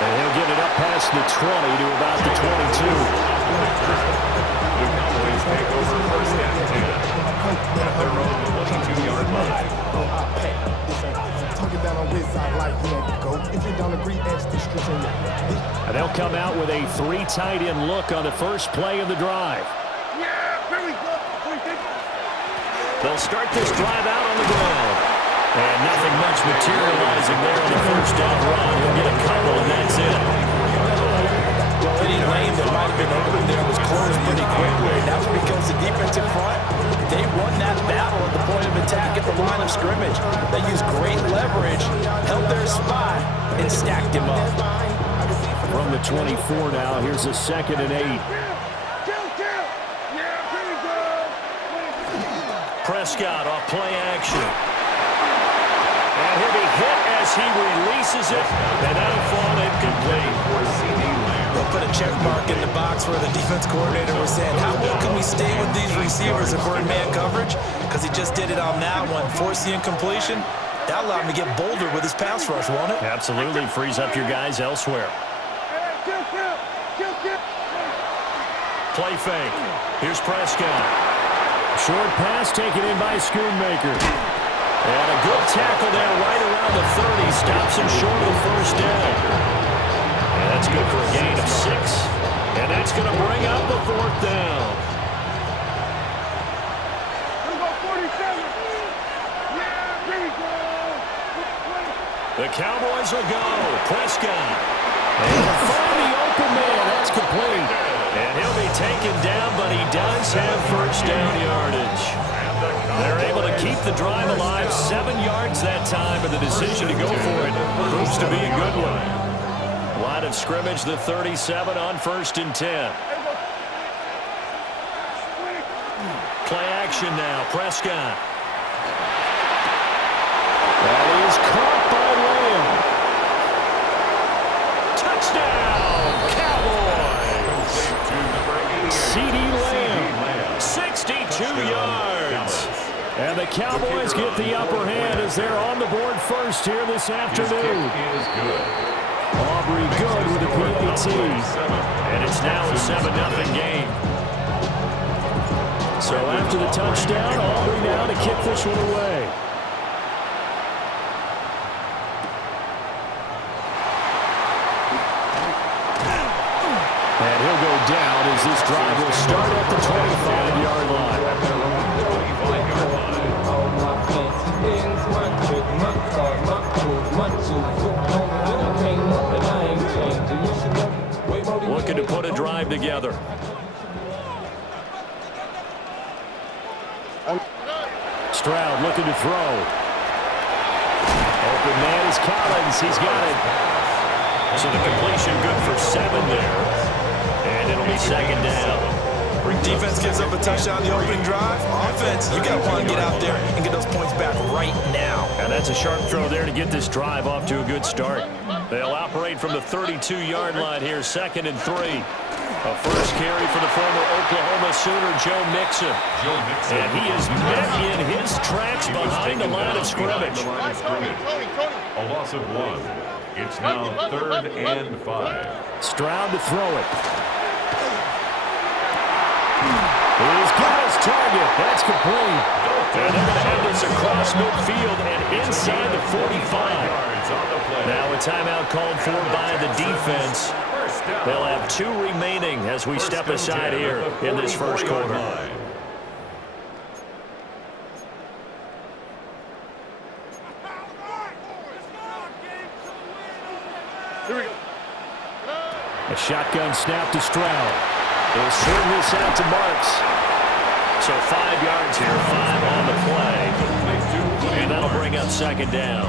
And he'll get it up past the 20 to about the 22. The Cowboys take over first and 10 at their own 22-yard line. And they'll come out with a 3 tight end look on the first play of the drive. They'll start this drive out on the ground. And nothing much materializing there on the first down run. He'll get a couple, and that's it. Any lane that might have been open there was closed pretty quickly. And that's because the defensive front, they won that battle at the point of attack at the line of scrimmage. They used great leverage, held their spot, and stacked him up. From the 24 now, here's a 2nd and 8. Prescott off play action. And he'll be hit as he releases it, and that'll fall incomplete. They'll put a check mark in the box where the defense coordinator was saying, how well can we stay with these receivers if we're in man coverage? Because he just did it on that one. Force the incompletion. That allowed him to get bolder with his pass rush, won't it? Absolutely. Frees up your guys elsewhere. Play fake. Here's Prescott. Short pass taken in by Schoonmaker. And a good tackle there right around the 30. Stops him short of the first down. And that's good for a gain of 6. And that's going to bring up the 4th down. The Cowboys will go. Prescott. And he'll find the open man. That's complete. And he'll be taken down, but he does have first down yardage. They're able to keep the drive alive. 7 yards that time, but the decision to go for it proves to be a good one. Line of scrimmage, the 37 on 1st and 10. Play action now. Prescott. That is caught by Lamb. Touchdown, Cowboys. C.D. Lamb, 62 yards. And the Cowboys get the upper hand as they're on the board first here this afternoon. Aubrey good with the PAT. And it's now a 7-0 game. So after the touchdown, Aubrey now to kick this one away. And he'll go down as this drive will start at the 25-yard line. Looking to put a drive together. Stroud looking to throw. Open man is Collins. He's got it. So the completion good for 7 there. And it'll be 2nd down. Defense gives up a touchdown the opening drive. Offense, you got to want to get out there and get those points back right now. And that's a sharp throw there to get this drive off to a good start. They'll operate from the 32-yard line here, 2nd and 3. A first carry for the former Oklahoma Sooner, Joe Mixon. And he is met in his tracks behind the line of scrimmage. A loss of 1. It's now 3rd and 5. Stroud to throw it. He's got his target. That's complete. And they're going to have this across midfield and inside the 45. Now a timeout called for by the defense. They'll have 2 remaining as we step aside here in this first quarter. A shotgun snap to Stroud. He'll swing this out to Marks. So 5 yards here, 5 on the play. And that'll bring up 2nd down.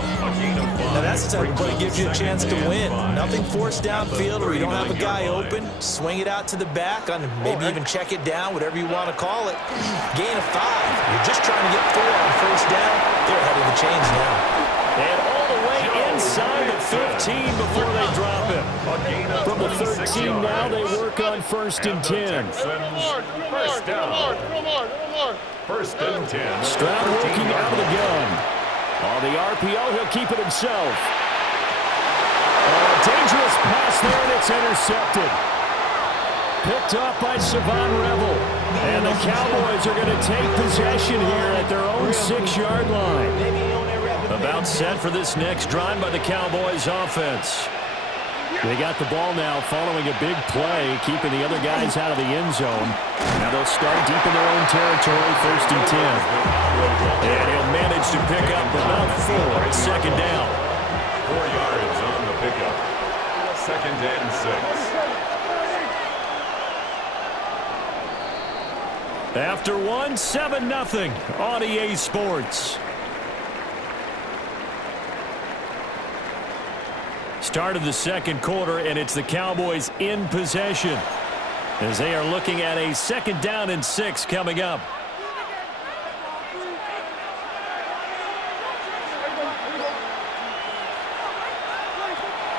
Now that's the type of play gives you a chance to win. Nothing forced downfield or you don't have a guy open. Swing it out to the back, on maybe even check it down, whatever you want to call it. Gain of 5. You're just trying to get 4 on first down. They're ahead of the chains now. And all the way inside the 15 before they drop him. From the 13 now, they work on 1st and 10. First down. 1st and 10. Stroud working out of the gun. On the RPO, he'll keep it himself. dangerous pass there, and it's intercepted. Picked off by Savon Revel. And the Cowboys are going to take possession here at their own 6-yard line. About set for this next drive by the Cowboys offense. They got the ball now following a big play, keeping the other guys out of the end zone. Now they'll start deep in their own territory, 1st and 10. And he'll manage to pick up about 4 at second down. 4 yards on the pickup. 2nd and 6. After 1, 7-0 on EA Sports. Start of the second quarter, and it's the Cowboys in possession as they are looking at a 2nd down and 6 coming up.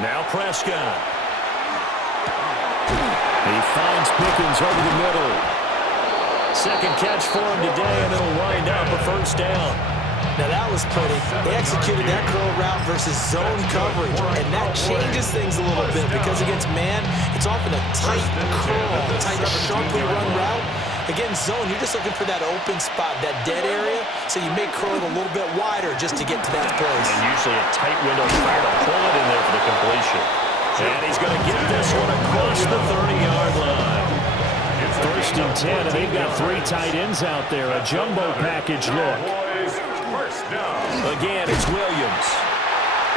Now Prescott. He finds Pickens over the middle. Second catch for him today, and it'll wind up a 1st down. Now that was pretty. They executed that curl route versus zone coverage, and that changes things a little bit because against man, it's often a tight curl, tight, sharply run route. Against zone, you're just looking for that open spot, that dead area, so you may curl it a little bit wider just to get to that place. And usually a tight window, fired a bullet in there for the completion. And he's going to get this one across the 30-yard line. 1st and 10, and they've got 3 tight ends out there. A jumbo package look. Again, it's Williams.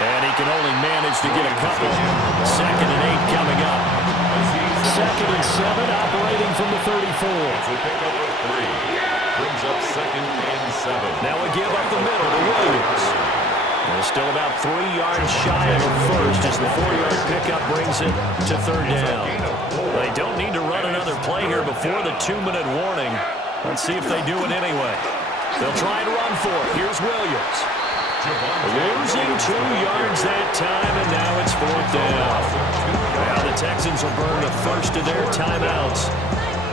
And he can only manage to get a couple. 2nd and 8 coming up. 2nd and 7, operating from the 34. It's a pickup of 3. Brings up 2nd and 7. Now we give up the middle to Williams. They're still about 3 yards shy of the 1st as the 4-yard pickup brings it to 3rd down. They don't need to run another play here before the 2-minute warning. Let's see if they do it anyway. They'll try and run for it. Here's Williams. Losing 2 yards that time, and now it's 4th down. Now the Texans will burn the first of their timeouts.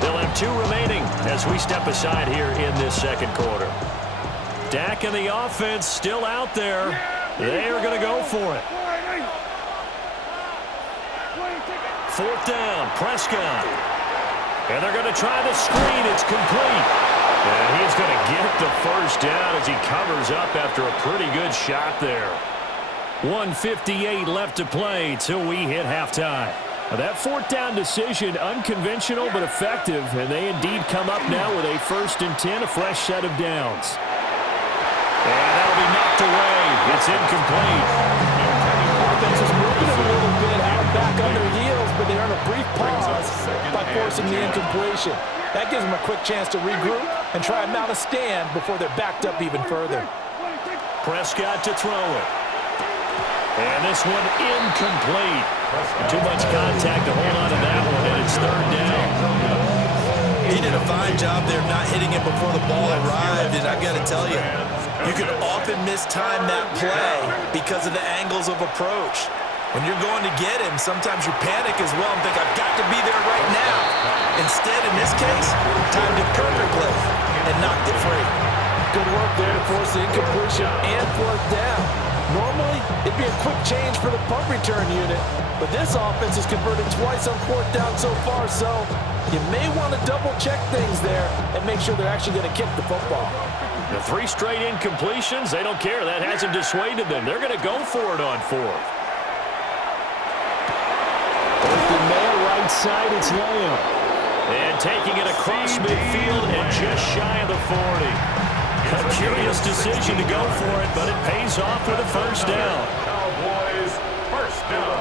They'll have 2 remaining as we step aside here in this second quarter. Dak and the offense still out there. They are going to go for it. 4th down, Prescott. And they're going to try the screen. It's complete. And he's going to get the 1st down as he covers up after a pretty good shot there. 1:58 left to play till we hit halftime. Now that 4th down decision, unconventional but effective, and they indeed come up now with a 1st and 10, a fresh set of downs. And that'll be knocked away. It's incomplete. Offense is moving a little bit out back on their heels, but they earn a brief pause by forcing the incompletion. That gives them a quick chance to regroup and try and mount a stand before they're backed up even further. Prescott to throw it. And this one incomplete. Too much contact to hold on to that one, and it's 3rd down. He did a fine job there not hitting it before the ball arrived, and I've got to tell you, you can often mistime that play because of the angles of approach. When you're going to get him, sometimes you panic as well and think, I've got to be there right now. Instead, in this case, timed it perfectly and knocked it free. Good work there to force the incompletion and 4th down. Normally, it'd be a quick change for the punt return unit, but this offense has converted twice on 4th down so far, so you may want to double-check things there and make sure they're actually going to kick the football. The 3 straight incompletions, they don't care. That hasn't dissuaded them. They're going to go for it on 4th. Open man, right side, it's Lamb. And taking it across midfield and just shy of the 40. A curious decision to go for it, but it pays off with a 1st down. Cowboys, 1st down.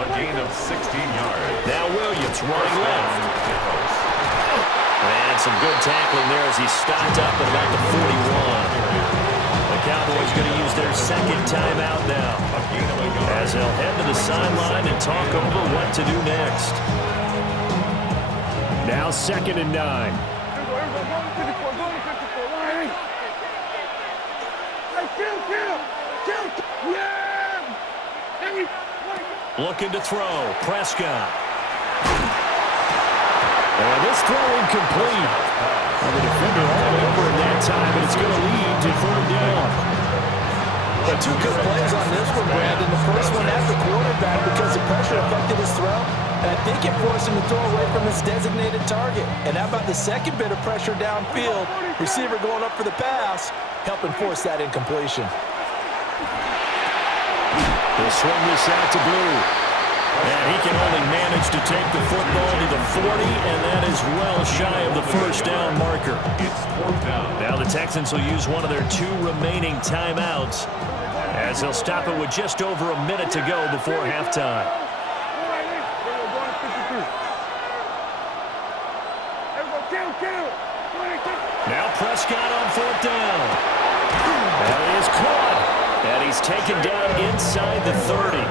A gain of 16 yards. Now Williams running left. And some good tackling there as he stopped up at about the 41. The Cowboys going to use their 2nd timeout now, as they'll head to the sideline and talk over what to do next. Now 2nd and 9. Looking to throw, Prescott. And this throw incomplete. And the defender all over in that time, and it's going to lead to 3rd down. But 2 good plays on this one, Brandon. The first one at the quarterback, his throw, and I think it forced him to throw away from his designated target. And how about the second bit of pressure downfield? Receiver going up for the pass, helping force that incompletion. They'll swing this out to Blue. And he can only manage to take the football to the 40, and that is well shy of the first down marker. It's fourth down. Now the Texans will use one of their 2 remaining timeouts as they'll stop it with just over a minute to go before halftime. Now Prescott on fourth down. And he is caught. And he's taken down inside the 30.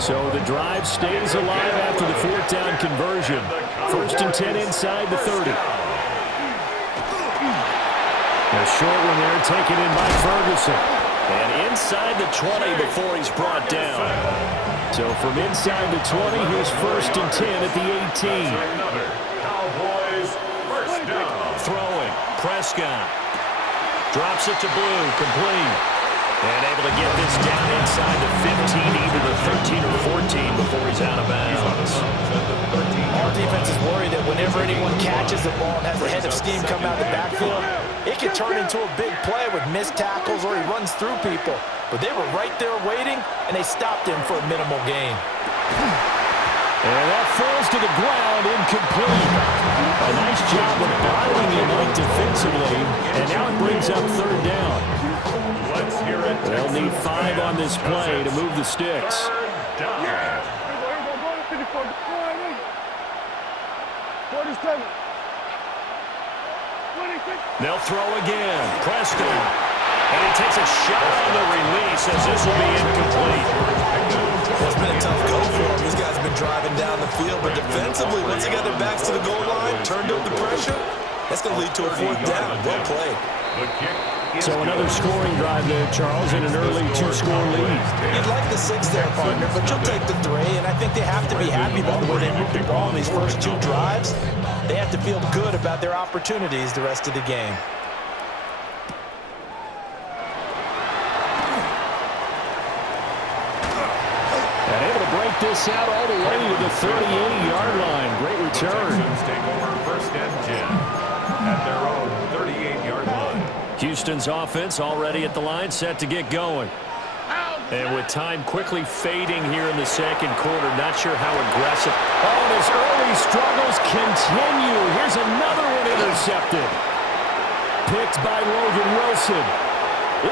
So the drive stays alive after the fourth down conversion. First and 10 inside the 30. A short one there taken in by Ferguson. And inside the 20 before he's brought down. So from inside the 20, here's first and 10 at the 18. Cowboys first down. Throwing. Prescott. Drops it to Blue. Complete. And able to get this down inside the 15, either the 13 or 14 before he's out of bounds. Our defense is worried that whenever anyone catches the ball and has a head of steam come out of the backfield, it can turn into a big play with missed tackles or he runs through people. But they were right there waiting, and they stopped him for a minimal gain. And that falls to the ground, incomplete. A nice job of bottling him up defensively, and now it brings up third down. Let's hear it. They'll need 5 on this play to move the sticks. They'll throw again. Prescott. And he takes a shot on the release as this will be incomplete. It's been a tough go for him. These guys have been driving down the field, but defensively, once they got their backs to the goal line, turned up the pressure, that's going to lead to a fourth down. Well played. So another scoring drive there, Charles, in an early 2-score lead. You'd like the 6 there, partner, but you'll take the 3, and I think they have to be happy about the way they moved the ball in these first 2 drives. They have to feel good about their opportunities the rest of the game. And able to break this out all the way to the 38-yard line. Great return. Texans take over first and 10 at their own 38-yard line. Houston's offense already at the line, set to get going. And with time quickly fading here in the second quarter, not sure how aggressive. Oh, and his early struggles continue. Here's another one intercepted. Picked by Logan Wilson.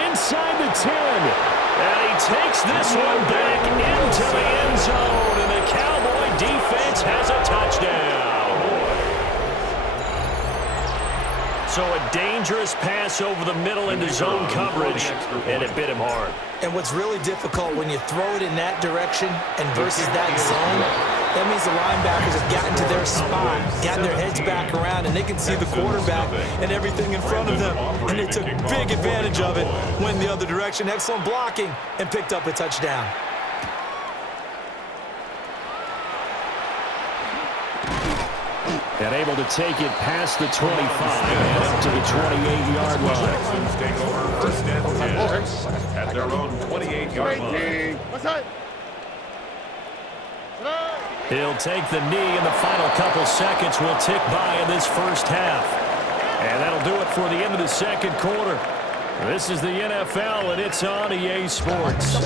Inside the 10. And he takes this one back into the end zone. And the Cowboy defense has a touchdown. So a dangerous pass over the middle into zone coverage, and it bit him hard. And what's really difficult when you throw it in that direction and versus that zone, that means the linebackers have gotten to their spot, gotten their heads back around, and they can see the quarterback and everything in front of them. And they took big advantage of it, went the other direction, excellent blocking, and picked up a touchdown. And able to take it past the 25 and up to the 28-yard line. Texans take over first and 10 at their own 28-yard line. He'll take the knee, and the final couple seconds will tick by in this first half. And that'll do it for the end of the second quarter. This is the NFL, and it's on EA Sports.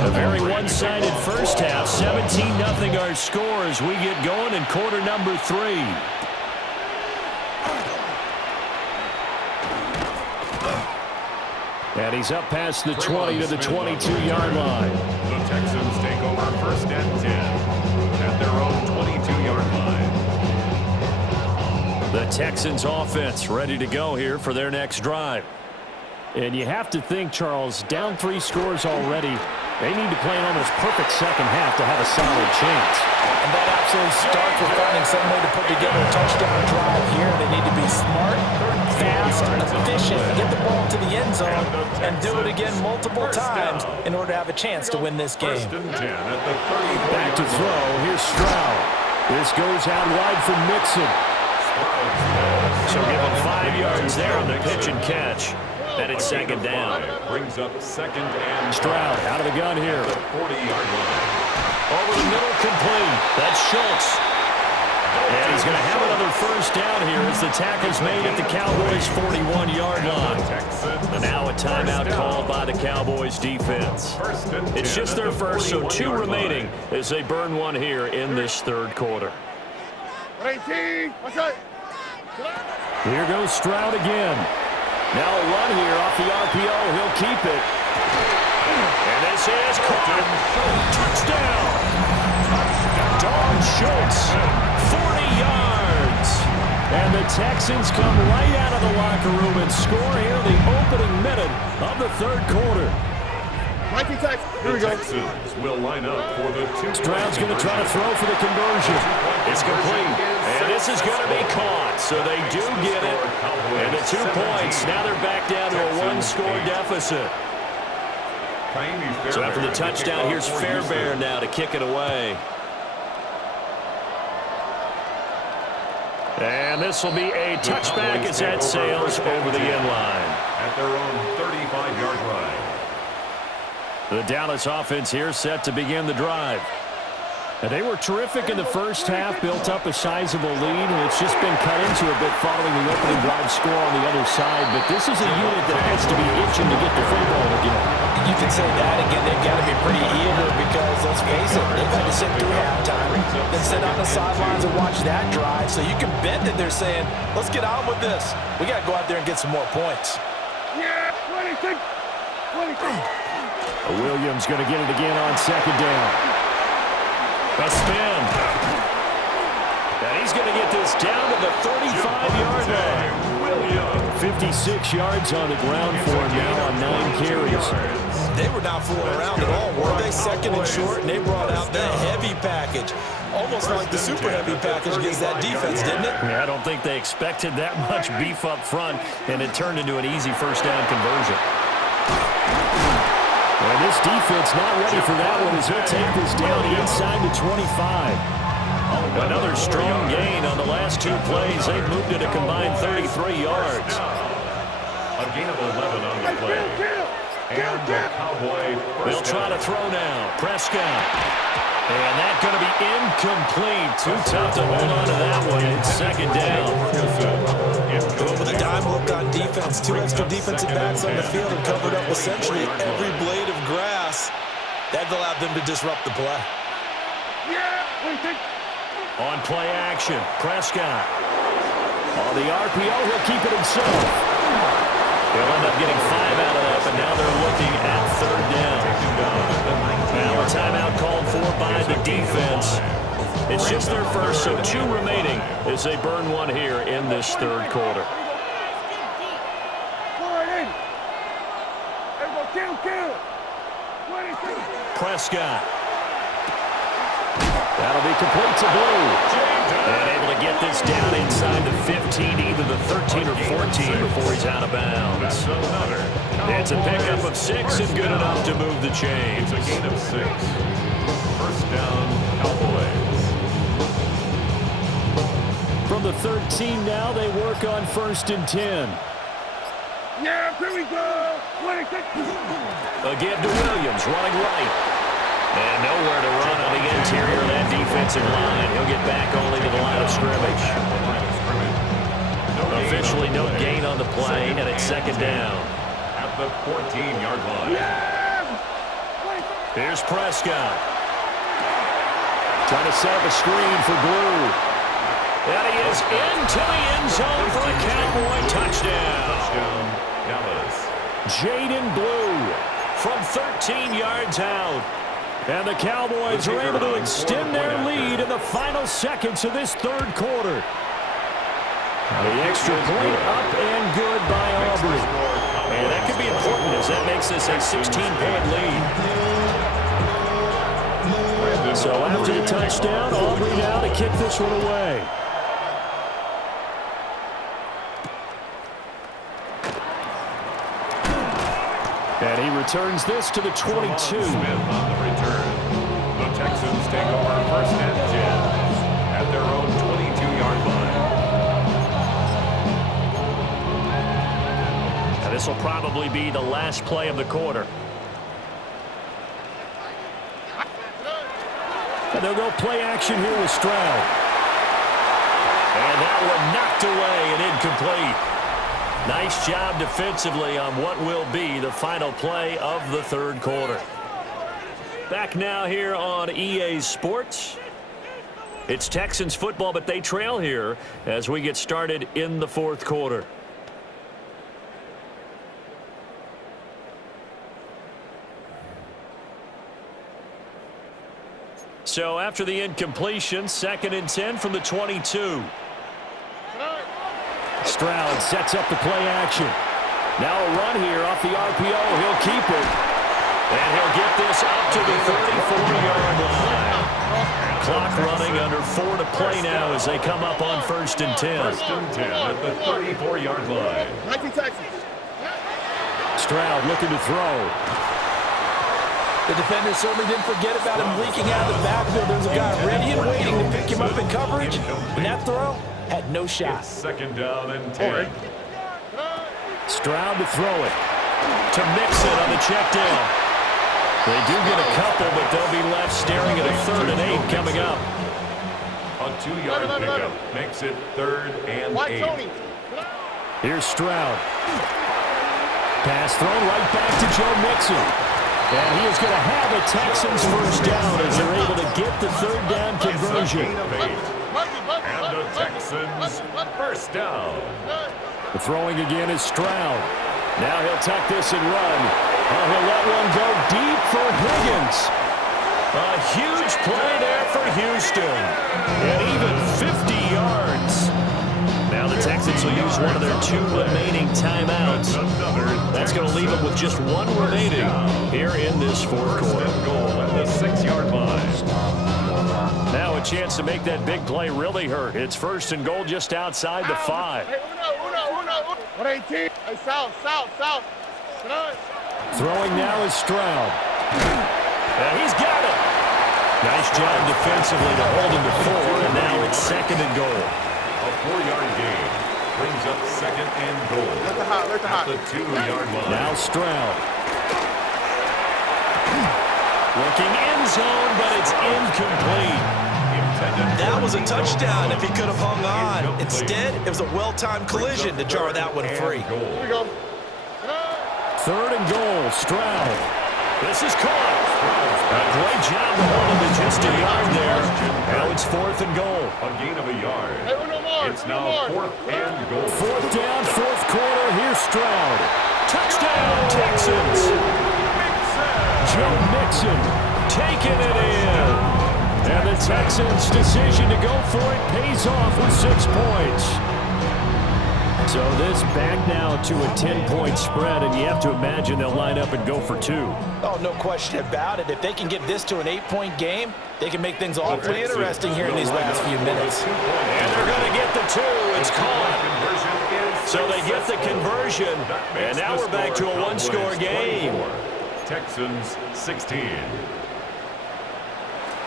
A very one-sided first half. 17-0 our score as we get going in quarter number 3. And he's up past the 20 to the 22-yard line. The Texans take over first and 10 at their own 22-yard line. The Texans offense ready to go here for their next drive. And you have to think, Charles, down 3 scores already. They need to play an almost perfect second half to have a solid chance. And that absolutely starts with finding some way to put together a touchdown drive here. They need to be smart, fast, efficient, get the ball to the end zone, and do it again multiple times in order to have a chance to win this game. First and 10 at the 30. Back to throw. Here's Stroud. This goes out wide for Mixon. So give him 5 yards there on the pitch and catch. And it's second down. Brings up second and Stroud out of the gun here. 40-yard line. Over the middle, complete. That's Schultz. And he's going to have another first down here as the tackle's made at the Cowboys' 41-yard line. And now a timeout called by the Cowboys defense. It's just their first, so 2 remaining as they burn one here in this third quarter. Here goes Stroud again. Now a run here off the RPO. He'll keep it. And this is caught. Touchdown. Dalton Schultz, 40 yards. And the Texans come right out of the locker room and score here the opening minute of the third quarter. Here we go. Texans will line up for the 2. Stroud's going to try to throw for the conversion. It's complete. And this is going to be caught. So they do get it. And the 2 points. Now they're back down to a 1-score deficit. So after the touchdown, here's Fairbairn now to kick it away. And this will be a touchback as that sails over the end line. At their own 35-yard line. The Dallas offense here set to begin the drive. And they were terrific in the first half, built up a sizable lead, and it's just been cut into a bit following the opening drive score on the other side. But this is a unit that has to be itching to get the football again. You can say that again. They've got to be pretty eager because, let's face it, they've had to sit through halftime, then sit on the sidelines and watch that drive. So you can bet that they're saying, let's get on with this. We got to go out there and get some more points. Yeah, 26. Williams going to get it again on second down. A spin. And he's going to get this down to the 35-yard line. 56 yards on the ground for him now on 9 carries. They were not fooling around at all, were they? Second and short, and they brought out the heavy package. Almost like the super heavy package against that defense, didn't it? Yeah, I don't think they expected that much beef up front, and it turned into an easy first down conversion. And this defense not ready for that one as he'll take this down inside the 25. Another strong gain on the last 2 plays. They've moved it a combined 33 yards. A gain of 11 on the play. And the Cowboy. They'll try to throw now. Prescott. And that's going to be incomplete. Too tough to hold on to that one. It's second down. With a dime look on defense, 2 extra defensive backs on the field and covered up essentially every blade of grass. That allowed them to disrupt the play. On play action, Prescott. On the RPO, he'll keep it himself. They'll end up getting 5 out of that, but now they're looking at third down. Now a timeout called for by the defense. It's just their first, so 2 remaining as they burn one here in this third quarter. Prescott. That'll be complete to Blue. And able to get this down inside the 15, either the 13 or 14 before he's out of bounds. It's a pickup of 6 and good enough to move the chains. A gain of 6. First down, Cowboys. From the 13 now, they work on 1st and 10. Yeah, here we go. 26. Again to Williams, running right. And nowhere to run on the interior of that defensive line. He'll get back only to the line of scrimmage. Officially no gain on the play, and it's second down. At the 14-yard line. Here's Prescott. Trying to set up a screen for Blue. And he is into the end zone for a Cowboy touchdown. Touchdown, Dallas. Jaden Blue from 13 yards out. And the Cowboys are able to extend their lead in the final seconds of this third quarter. The extra point up and good by Aubrey. And that could be important as that makes this a 16-point lead. So after the touchdown, Aubrey now to kick this one away. And he returns this to the 22. Smith on the return. The Texans take over 1st and 10 at their own 22-yard line. And this will probably be the last play of the quarter. And they'll go play action here with Stroud. And that one knocked away and incomplete. Nice job defensively on what will be the final play of the third quarter. Back now here on EA Sports. It's Texans football, but they trail here as we get started in the fourth quarter. So after the incompletion, 2nd and 10 from the 22. Stroud sets up the play action. Now a run here off the RPO. He'll keep it. And he'll get this up to the 34-yard line. Clock running under 4 to play now as they come up on 1st and 10. 1st and 10 at the 34-yard line. Stroud looking to throw. The defender certainly didn't forget about him leaking out of the backfield. There's a guy ready and waiting to pick him up in coverage. And that throw had no shot. It's 2nd down and 10. Stroud to throw it. To Mixon on the check down. They do get a couple, but they'll be left staring at a 3rd and 8 coming up. A 2-yard pickup makes it 3rd and 8. Here's Stroud. Pass thrown right back to Joe Mixon. And he is going to have a Texans first down as they're able to get the 3rd down conversion. And the Texans first down. The throwing again is Stroud. Now he'll tuck this and run. He'll let one go deep for Higgins. A huge play there for Houston. And even 50 yards. Now the Texans will use one of their 2 remaining timeouts. That's going to leave them with just 1 remaining here in this fourth quarter. Goal at the 6-yard line. Now a chance to make that big play really hurt. It's 1st and goal just outside the 5. 118. South. Throwing now is Stroud. And he's got it. Nice job defensively to hold him to 4, and now it's 2nd and goal. A 4-yard gain brings up 2nd and goal at the 2-yard line. Now Stroud. Looking end zone, but it's incomplete. That was a touchdown if he could have hung on. Instead, it was a well-timed collision to jar that one free. 3rd and goal, Stroud. This is caught. A great job to hold him to just a yard there. Now it's 4th and goal. A gain of a yard. It's now 4th and goal. 4th down, 4th quarter. Here's Stroud. Touchdown, Texans. Joe Mixon taking it in. And the Texans' decision to go for it pays off with 6 points. So this back now to a 10-point spread, and you have to imagine they'll line up and go for 2. Oh, no question about it. If they can get this to an 8-point game, they can make things awfully interesting here in these last few minutes. And they're going to get the 2. It's caught. So they get the conversion, and now we're back to a 1-score game. Texans 16.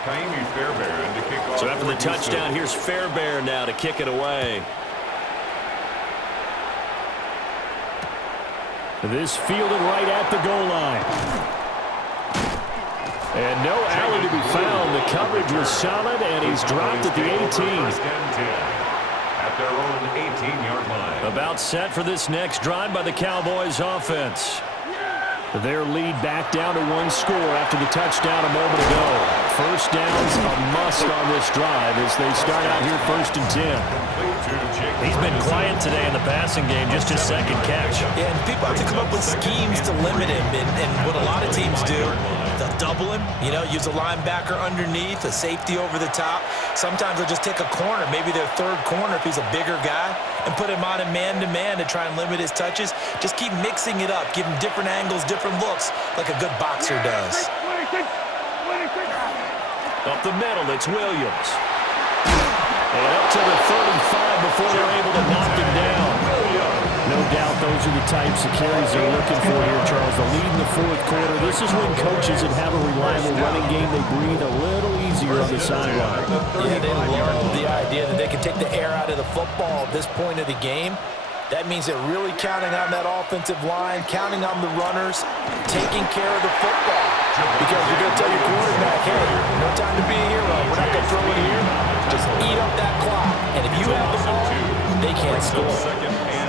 Kaimi Fairbairn to kick off. So after the touchdown, here's Fairbairn now to kick it away. This fielded right at the goal line. And no alley to be found. The coverage was solid, and he's dropped at the 18. At their own 18-yard line. About set for this next drive by the Cowboys offense. Their lead back down to 1 score after the touchdown a moment ago. First down's a must on this drive as they start out here 1st and 10. He's been quiet today in the passing game, just his 2nd catch. Yeah, and people have to come up with schemes to limit him, and what a lot of teams do, they'll double him, use a linebacker underneath, a safety over the top. Sometimes they'll just take a corner, maybe their 3rd corner if he's a bigger guy, and put him on a man-to-man to try and limit his touches. Just keep mixing it up, give him different angles, different looks, like a good boxer does. Up the middle, it's Williams. And up to the 35 before they're able to knock him down. No doubt those are the types of carries they're looking for here, Charles. The lead in the 4th quarter. This is when coaches that have a reliable running game, they breathe a little easier on the sideline. Yeah, they love the idea that they can take the air out of the football at this point of the game. That means they're really counting on that offensive line, counting on the runners, taking care of the football. Because you're going to tell your quarterback, hey, no time to be a hero. We're not going to throw it here. Just eat up that clock. And if you have the ball, they can't score.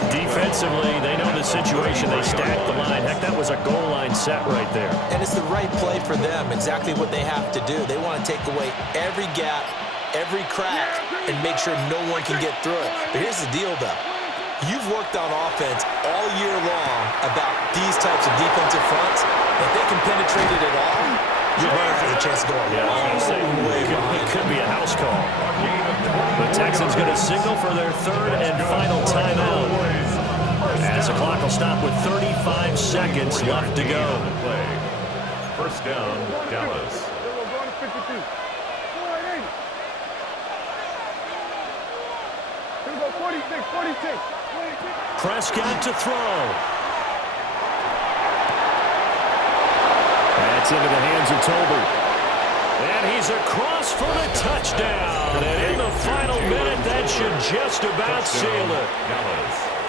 Defensively, they know the situation. They stack the line. Heck, that was a goal line set right there. And it's the right play for them, exactly what they have to do. They want to take away every gap, every crack, and make sure no one can get through it. But here's the deal, though. You've worked on offense all year long about these types of defensive fronts. If they can penetrate it at all, your runner has a chance to go a long way behind. It could be a house call. The Texans going to signal for their third and final timeout, as the clock will stop with 35 seconds left to go. First down, Dallas. Prescott to throw. That's into the hands of Tolbert. And he's across for the touchdown. And in the final minute, that should just about seal it. Dallas.